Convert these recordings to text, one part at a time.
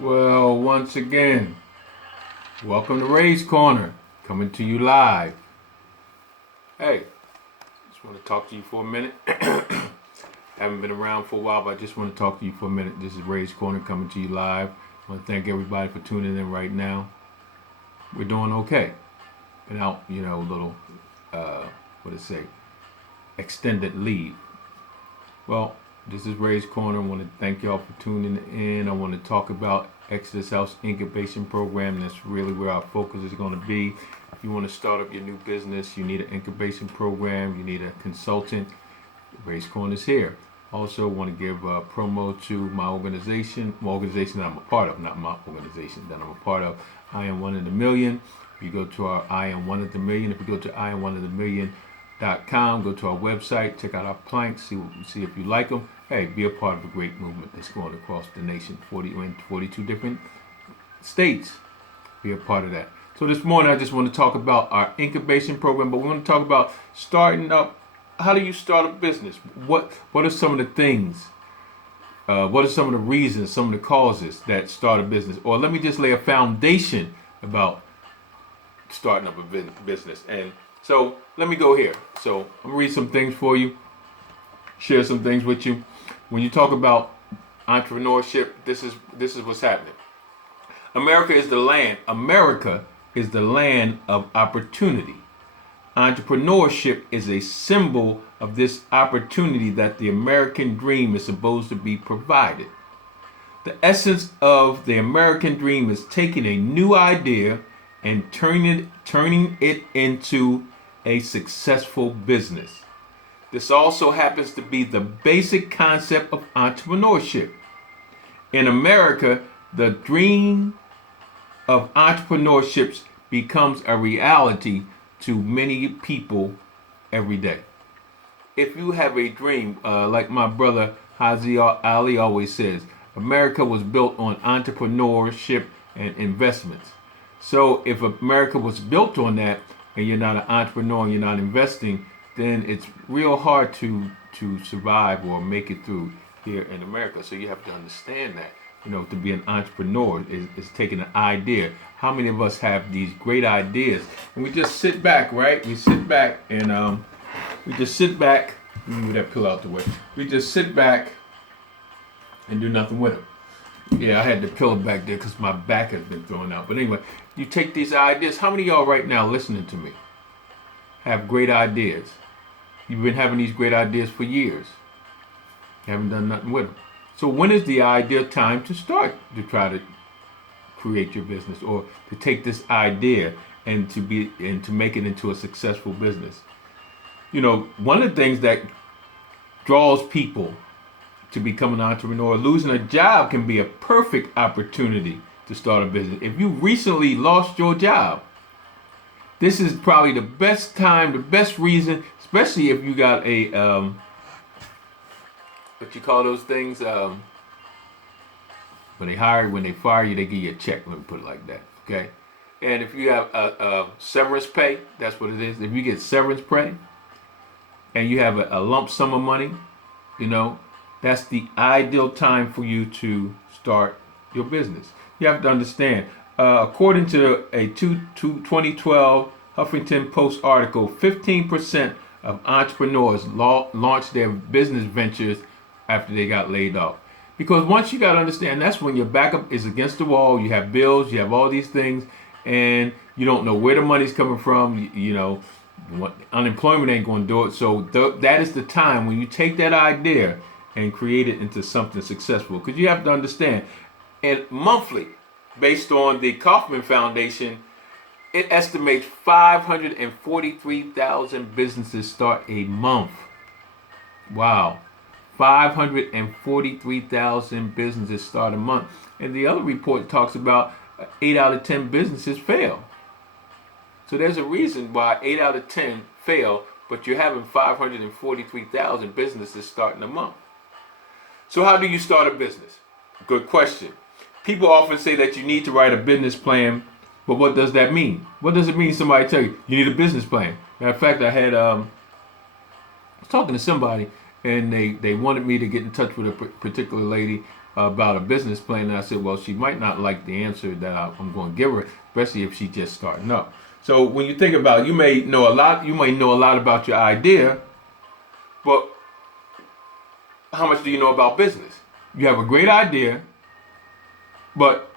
Well, once again, welcome to Ray's Corner, coming to you live. Hey, just want to talk to you for a minute. Haven't been around for a while, but I just want to talk to you for a minute. This is Ray's Corner coming to you live. I want to thank everybody for tuning in right now. We're doing okay. Been out, a little, what to say, extended leave. Well, this is Ray's Corner. I want to thank y'all for tuning in. I want to talk about Exodus House Incubation Program. That's really where our focus is going to be. If you want to start up your new business, you need an incubation program, you need a consultant, Ray's Corner is here. Also, want to give a promo to my organization that I'm a part of, not my organization that I'm a part of. I am one in the million. If you go to our I am one of the million, if you go to IamOneOfTheMillion.com, go to our website, check out our planks, see if you like them. Hey, be a part of a great movement that's going across the nation, 42 different states. Be a part of that. So this morning, I just want to talk about our incubation program, but we want to talk about starting up. How do you start a business? What are some of the things? What are some of the reasons, some of the causes that start a business? Or let me just lay a foundation about starting up a business. And so let me go here. So I'm gonna read some things for you, share some things with you. When you talk about entrepreneurship, this is what's happening. America is the land of opportunity. Entrepreneurship is a symbol of this opportunity that the American dream is supposed to be provided. The essence of the American dream is taking a new idea and turning it into a successful business. This also happens to be the basic concept of entrepreneurship. In America, the dream of entrepreneurship becomes a reality to many people every day. If you have a dream, like my brother Hazi Ali always says, America was built on entrepreneurship and investments. So if America was built on that and you're not an entrepreneur and you're not investing, then it's real hard to survive or make it through here in America. So you have to understand that. To be an entrepreneur is taking an idea. How many of us have these great ideas? And we just sit back, right? We sit back and Let me move that pillow out the way. We just sit back and do nothing with them. Yeah, I had the pillow back there because my back has been thrown out. But anyway, you take these ideas. How many of y'all right now listening to me have great ideas? You've been having these great ideas for years. You haven't done nothing with them. So when is the ideal time to start to try to create your business, or to take this idea and to make it into a successful business? One of the things that draws people to become an entrepreneur, losing a job can be a perfect opportunity to start a business. If you recently lost your job, this is probably the best time, the best reason, especially if you got a what you call those things? When they fire you, they give you a check. Let me put it like that. Okay. And if you have a severance pay, that's what it is. If you get severance pay and you have a lump sum of money, that's the ideal time for you to start your business. You have to understand, according to a 2012 Huffington Post article, 15% of entrepreneurs launch their business ventures after they got laid off. Because once you got to understand, that's when your backup is against the wall. You have bills, you have all these things, and you don't know where the money's coming from. Unemployment ain't going to do it. So that is the time when you take that idea and create it into something successful. Because you have to understand, and monthly, based on the Kauffman Foundation, it estimates 543,000 businesses start a month. Wow. 543,000 businesses start a month. And the other report talks about 8 out of 10 businesses fail. So there's a reason why 8 out of 10 fail, but you're having 543,000 businesses starting a month. So how do you start a business? Good question. People often say that you need to write a business plan, but what does that mean? What does it mean somebody tell you need a business plan? Matter of fact, I was talking to somebody, and they wanted me to get in touch with a particular lady, about a business plan, and I said, well, she might not like the answer that I'm going to give her, especially if she's just starting up. So when you think about it, you may know a lot about your idea, but how much do you know about business? You have a great idea, but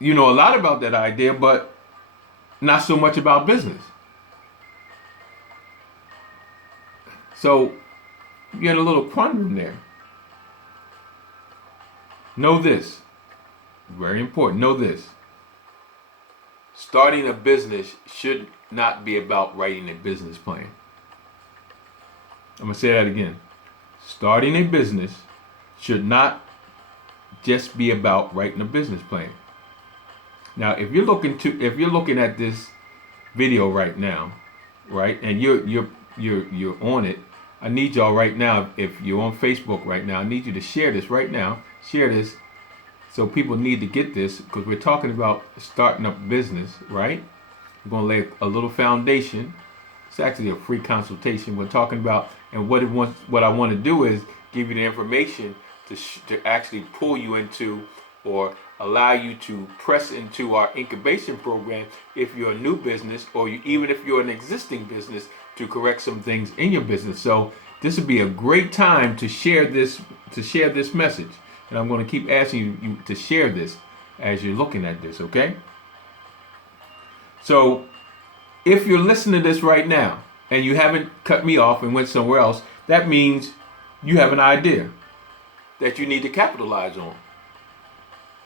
you know a lot about that idea, but not so much about business. So you're in a little quandrum there. Know this, very important, know this. Starting a business should not be about writing a business plan. I'm going to say that again. Starting a business should not just be about writing a business plan. Now, if you're looking at this video right now, right, and you're on it, I need y'all right now, if you're on Facebook right now, I need you to share this right now. Share this so people need to get this, because we're talking about starting up business, right? We're going to lay a little foundation. It's actually a free consultation. We're talking about, and what I want to do is give you the information to actually pull you into, or allow you to press into our incubation program if you're a new business, or even if you're an existing business, to correct some things in your business. So this would be a great time to share this message. And I'm going to keep asking you to share this as you're looking at this, okay? So if you're listening to this right now and you haven't cut me off and went somewhere else, that means you have an idea that you need to capitalize on,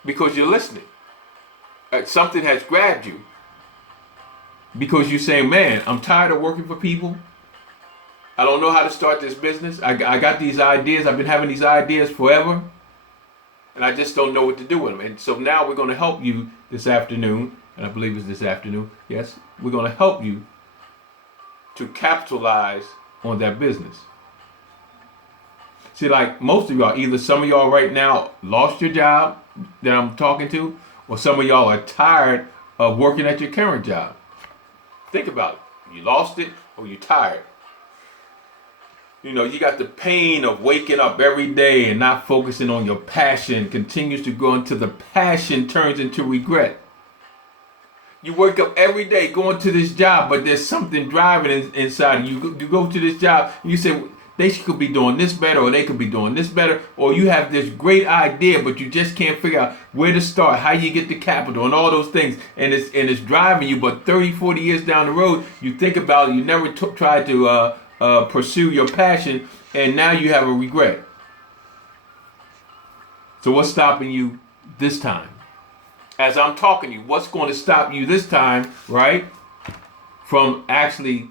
because you're listening. Something has grabbed you, because you're saying, man, I'm tired of working for people. I don't know how to start this business. I got these ideas. I've been having these ideas forever, and I just don't know what to do with them. And so now we're going to help you this afternoon, and I believe it's this afternoon. Yes, we're going to help you to capitalize on that business. See, like most of y'all, either some of y'all right now lost your job that I'm talking to, or some of y'all are tired of working at your current job. Think about it. You lost it, or you're tired. You know, you got the pain of waking up every day and not focusing on your passion, continues to grow until the passion turns into regret. You wake up every day going to this job, but there's something driving inside you. You go to this job, and you say, they could be doing this better, or they could be doing this better, or you have this great idea, but you just can't figure out where to start, how you get the capital, and all those things, and it's driving you. But 30, 40 years down the road, you think about it, you never tried to pursue your passion, and now you have a regret. So what's stopping you this time? As I'm talking to you, what's going to stop you this time, right, from actually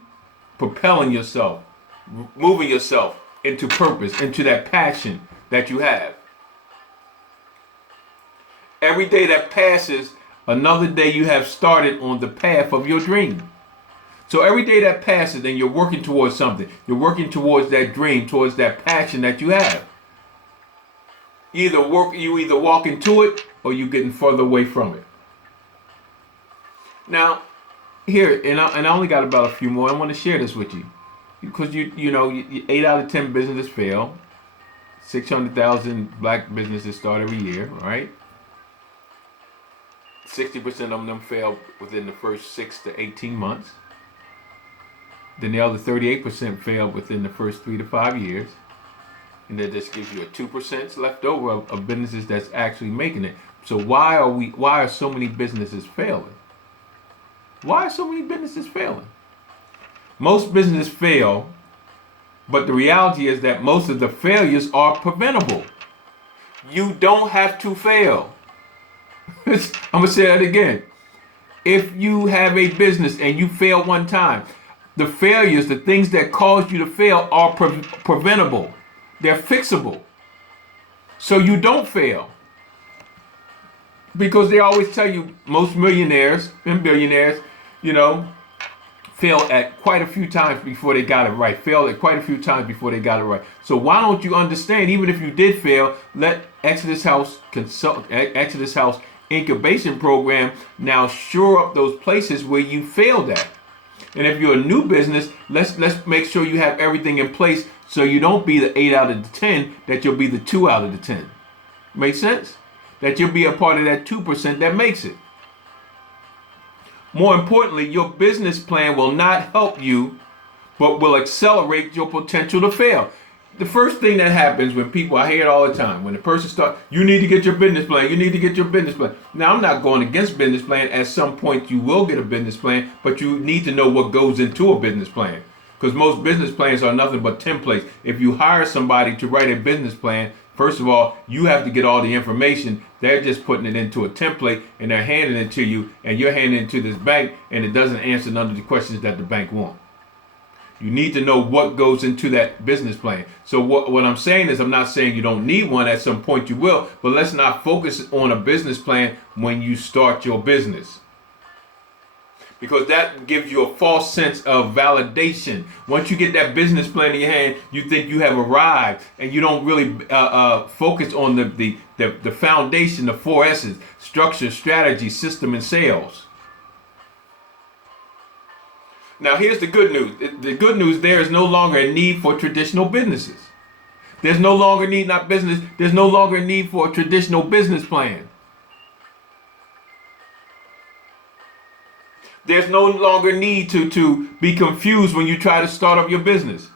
propelling yourself, moving yourself into purpose, into that passion that you have? Every day that passes, another day you have started on the path of your dream. So every day that passes and you're working towards something, you're working towards that dream, towards that passion that you have. You either walk into it, or you're getting further away from it. Now, here, and I only got about a few more. I want to share this with you, because you know 8 out of 10 businesses fail. 600,000 black businesses start every year, right? 60% of them fail within the first 6 to 18 months. Then the other 38% fail within the first 3 to 5 years. And that just gives you a 2% left over of businesses that's actually making it. So why are so many businesses failing? Why are so many businesses failing? Most businesses fail, but the reality is that most of the failures are preventable. You don't have to fail. I'm going to say that again. If you have a business and you fail one time, the failures, the things that caused you to fail, are preventable. They're fixable. So you don't fail. Because they always tell you, most millionaires and billionaires, fail at quite a few times before they got it right. Failed at quite a few times before they got it right. So why don't you understand, even if you did fail, let Exodus House Incubation Program now shore up those places where you failed at. And if you're a new business, let's make sure you have everything in place so you don't be the 8 out of the 10, that you'll be the 2 out of the 10. Make sense? That you'll be a part of that 2% that makes it. More importantly, your business plan will not help you, but will accelerate your potential to fail. The first thing that happens when people, I hear it all the time, when the person starts, you need to get your business plan, you need to get your business plan. Now, I'm not going against business plan. At some point, you will get a business plan, but you need to know what goes into a business plan. Because most business plans are nothing but templates. If you hire somebody to write a business plan, first of all, you have to get all the information. They're just putting it into a template and they're handing it to you, and you're handing it to this bank, and it doesn't answer none of the questions that the bank wants. You need to know what goes into that business plan. So what I'm saying is, I'm not saying you don't need one. At some point you will, but let's not focus on a business plan when you start your business, because that gives you a false sense of validation. Once you get that business plan in your hand, you think you have arrived, and you don't really focus on the foundation, the 4 S's: structure, strategy, system, and sales. Now, here's the good news. The good news, there is no longer a need for traditional businesses. There's no longer there's no longer a need for a traditional business plan. There's no longer need to be confused when you try to start up your business,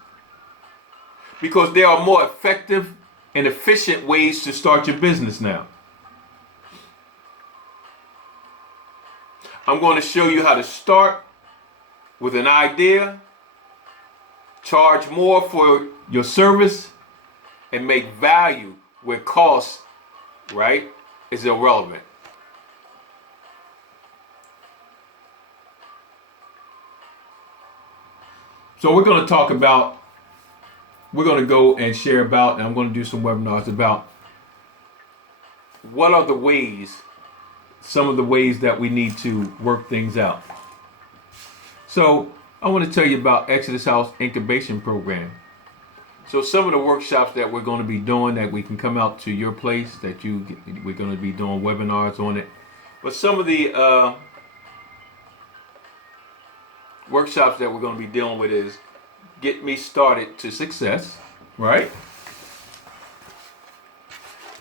because there are more effective and efficient ways to start your business now. I'm going to show you how to start with an idea, charge more for your service, and make value where cost, right, is irrelevant. So we're going to go and share about, and I'm going to do some webinars about what are the ways, some of the ways that we need to work things out. So I want to tell you about Exodus House Incubation Program. So some of the workshops that we're going to be doing, that we can come out to your place, we're going to be doing webinars on it. But some of the workshops that we're going to be dealing with is Get Me Started to Success, right?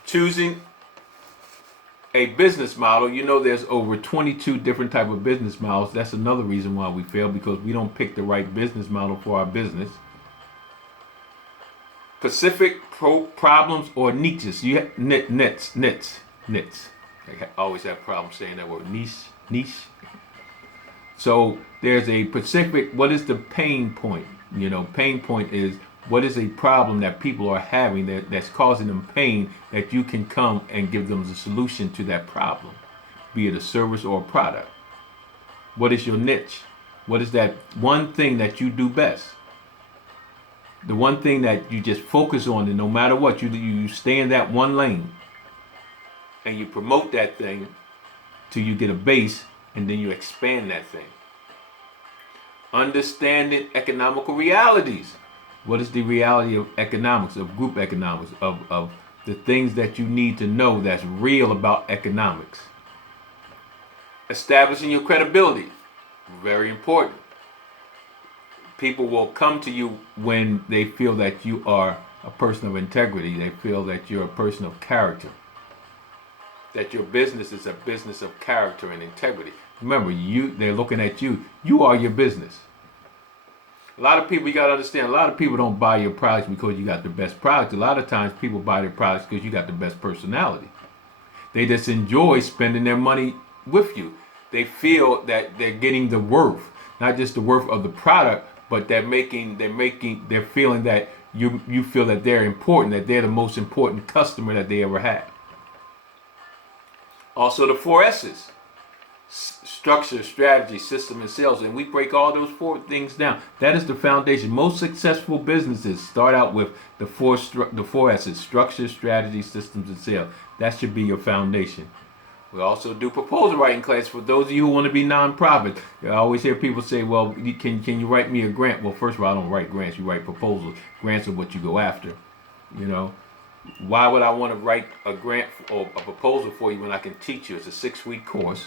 Choosing a business model. You know, there's over 22 different type of business models. That's another reason why we fail, because we don't pick the right business model for our business. Specific problems or niches. You have niche. I always have problems saying that word, niche. So there's a specific, what is the pain point? You know, pain point is, what is a problem that people are having that's causing them pain, that you can come and give them the solution to that problem, be it a service or a product. What is your niche? What is that one thing that you do best? The one thing that you just focus on, and no matter what, you stay in that one lane, and you promote that thing till you get a base, and then you expand that thing. Understanding economical realities. What is the reality of economics, of group economics, of the things that you need to know that's real about economics? Establishing your credibility. Very important. People will come to you when they feel that you are a person of integrity. They feel that you're a person of character. That your business is a business of character and integrity. Remember, they're looking at you. You are your business. A lot of people, you got to understand, a lot of people don't buy your products because you got the best product. A lot of times people buy their products because you got the best personality. They just enjoy spending their money with you. They feel that they're getting the worth, not just the worth of the product, but they're feeling that you feel that they're important, that they're the most important customer that they ever had. Also, the 4 S's. Structure, strategy, system, and sales. And we break all those 4 things down. That is the foundation. Most successful businesses start out with the 4 S's: structure, strategy, systems, and sales. That should be your foundation. We also do proposal writing class for those of you who want to be nonprofit. I always hear people say, well, can you write me a grant? Well, first of all, I don't write grants. You write proposals. Grants are what you go after. You know, why would I want to write a grant or a proposal for you when I can teach you? It's a 6-week course.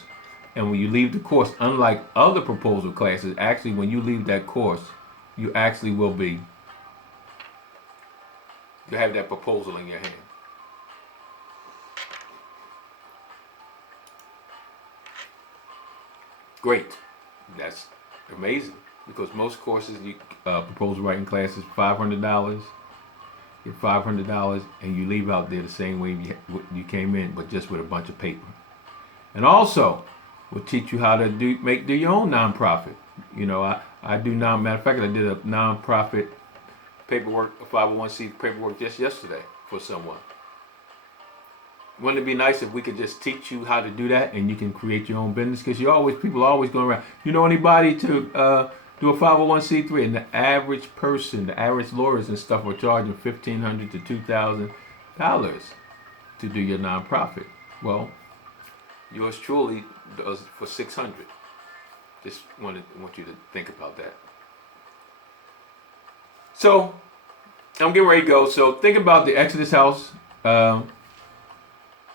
And when you leave the course, unlike other proposal classes, actually when you leave that course, you actually will have that proposal in your hand. Great. That's amazing because most courses, proposal writing classes, $500. Get $500 and you leave out there the same way you came in, but just with a bunch of paper. And also, we'll teach you how to do your own nonprofit. I do matter of fact, I did a nonprofit paperwork, a 501c paperwork just yesterday for someone. Wouldn't it be nice if we could just teach you how to do that and you can create your own business? Because people are always going around. You know anybody to do a 501c3? And the average person, the average lawyers and stuff are charging $1,500 to $2,000 to do your nonprofit. Well, yours truly does for $600. Just want you to think about that. So I'm getting ready to go. So think about the Exodus House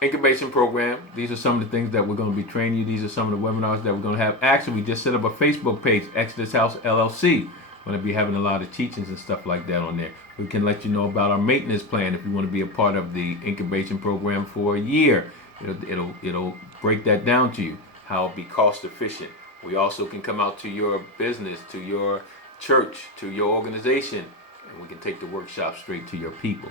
incubation program. These are some of the things that we're going to be training you. These are some of the webinars that we're going to have. Actually, we just set up a Facebook page, Exodus House LLC. We're going to be having a lot of teachings and stuff like that on there. We can let you know about our maintenance plan if you want to be a part of the incubation program for a year. It'll break that down to you, how it'll be cost efficient. We also can come out to your business, to your church, to your organization, and we can take the workshop straight to your people.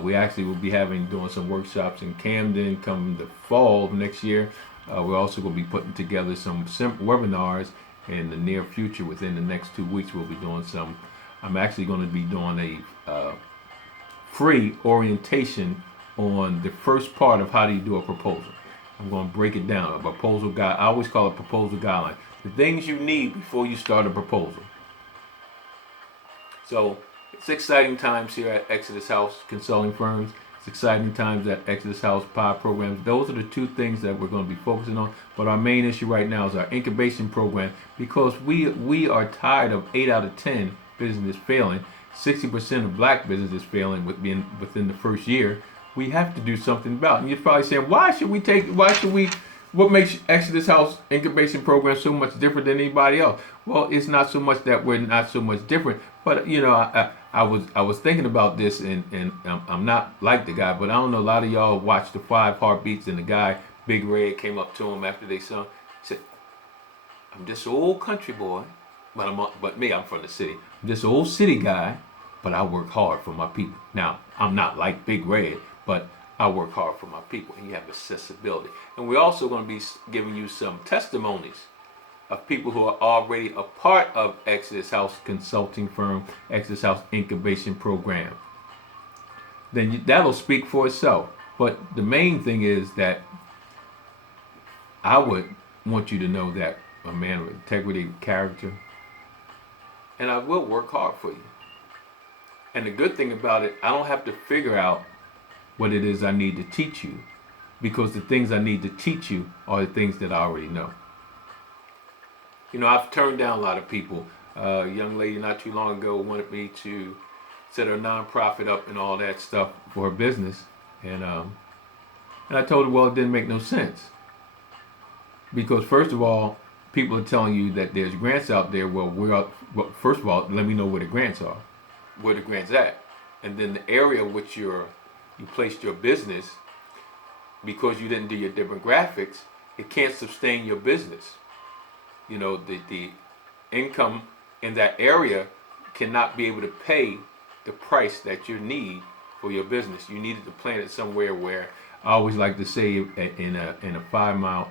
We actually will be doing some workshops in Camden come the fall of next year. We're also going to be putting together some webinars in the near future. Within the next 2 weeks, we'll be doing some. I'm actually going to be doing a free orientation on the first part of how do you do a proposal. I'm going to break it down. A proposal guide. I always call it proposal guideline. The things you need before you start a proposal. So it's exciting times here at Exodus House Consulting Firms. It's exciting times at Exodus House Pod Programs. Those are the two things that we're going to be focusing on. But our main issue right now is our incubation program, because we are tired of 8 out of 10 businesses failing. 60% of black businesses failing within the first year. We have to do something about it. And you're probably saying, what makes Exodus House incubation program so much different than anybody else? Well, it's not so much that we're not so much different, but I was thinking about this, and I'm not like the guy, but I don't know, a lot of y'all watched the 5 Heartbeats, and the guy, Big Red, came up to him after they sung, said, "I'm just an old country boy, but I'm from the city. I'm just an old city guy, but I work hard for my people." Now, I'm not like Big Red, but I work hard for my people, and you have accessibility. And we're also going to be giving you some testimonies of people who are already a part of Exodus House Consulting Firm, Exodus House Incubation Program. Then that'll speak for itself. But the main thing is that I would want you to know that a man with integrity, character, and I will work hard for you. And the good thing about it, I don't have to figure out what it is I need to teach you, because the things I need to teach you are the things that I already know. I've turned down a lot of people. A young lady not too long ago wanted me to set her nonprofit up and all that stuff for her business, and I told her, well, it didn't make no sense, because first of all, people are telling you that there's grants out there. Well, first of all, let me know where the grants are, where the grants at, and then the area which you placed your business, because you didn't do your demographics, it can't sustain your business. The income in that area cannot be able to pay the price that you need for your business. You needed to plant it somewhere where, I always like to say, in a 5 mile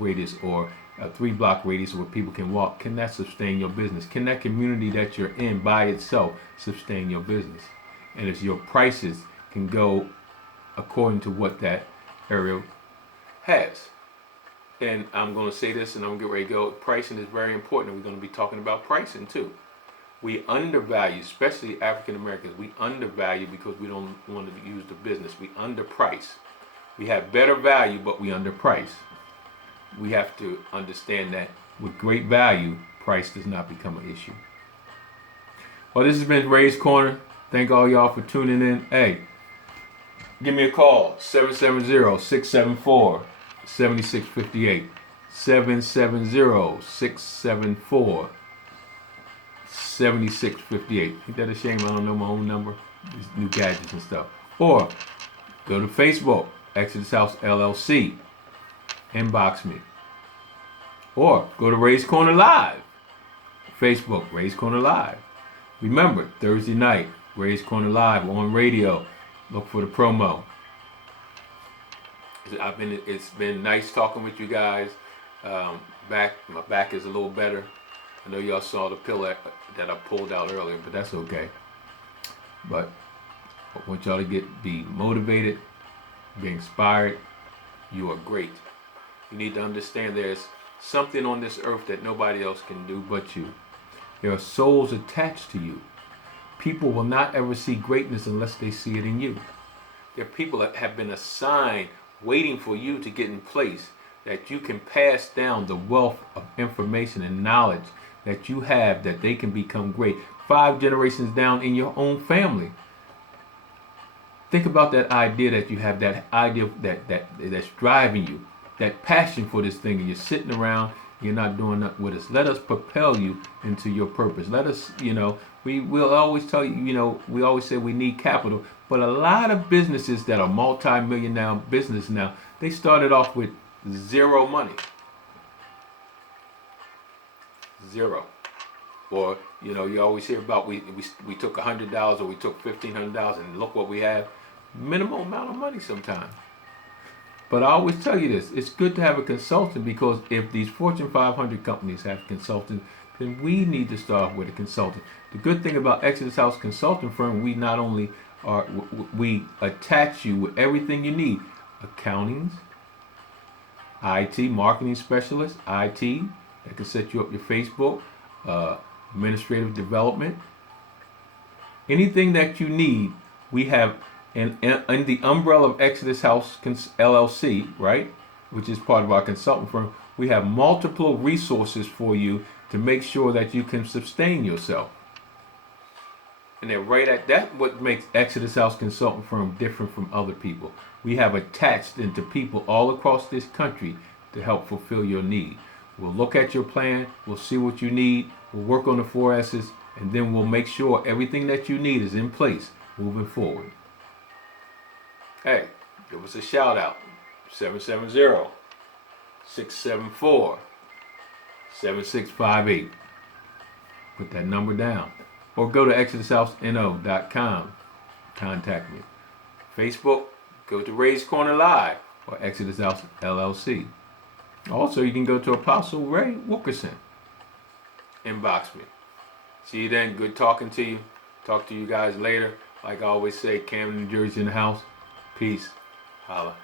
radius or a 3-block radius where people can walk. Can that sustain your business? Can that community that you're in by itself sustain your business? And if your prices can go according to what that area has. And I'm going to say this, and I'm going to get ready to go. Pricing is very important. We're going to be talking about pricing too. We undervalue, especially African Americans. We undervalue because we don't want to use the business. We underprice. We have better value, but we underprice. We have to understand that with great value, price does not become an issue. Well, this has been Ray's Corner. Thank all y'all for tuning in. Hey, give me a call, 770-674-7658. 770-674-7658. Ain't that a shame I don't know my own number? These new gadgets and stuff. Or go to Facebook, Exodus House LLC. Inbox me. Or go to Ray's Corner Live. Facebook, Ray's Corner Live. Remember, Thursday night, Ray's Corner Live on radio. Look for the promo. It's been nice talking with you guys. My back is a little better. I know y'all saw the pill that I pulled out earlier, but that's okay. But I want y'all to be motivated, be inspired. You are great. You need to understand there's something on this earth that nobody else can do but you. There are souls attached to you. People will not ever see greatness unless they see it in you. There are people that have been assigned, waiting for you to get in place, that you can pass down the wealth of information and knowledge that you have, that they can become great. 5 generations down in your own family. Think about that idea that you have, that idea that's driving you, that passion for this thing, and you're sitting around, you're not doing nothing with us. Let us propel you into your purpose. Let us, we'll always tell you, we always say we need capital, but a lot of businesses that are multi-million now business now, they started off with zero money. Zero. Or, you always hear about we took $100 or we took $1,500 and look what we have. Minimum amount of money sometimes. But I always tell you this, it's good to have a consultant, because if these Fortune 500 companies have consultants, then we need to start with a consultant. The good thing about Exodus House Consulting Firm, we not only we attach you with everything you need: accountings, IT, marketing specialist, IT, that can set you up your Facebook, administrative development, anything that you need, we have in the umbrella of Exodus House LLC, right, which is part of our consulting firm. We have multiple resources for you to make sure that you can sustain yourself. And then right at that, what makes Exodus House Consulting Firm different from other people. We have attached into people all across this country to help fulfill your need. We'll look at your plan, we'll see what you need, we'll work on the 4 S's, and then we'll make sure everything that you need is in place moving forward. Hey, give us a shout out. 770-674-7658. Put that number down. Or go to ExodusHouseNO.com. Contact me. Facebook, go to Ray's Corner Live or Exodus House LLC. Also, you can go to Apostle Ray Wilkerson. Inbox me. See you then. Good talking to you. Talk to you guys later. Like I always say, Camden, New Jersey in the house. Peace. Holla.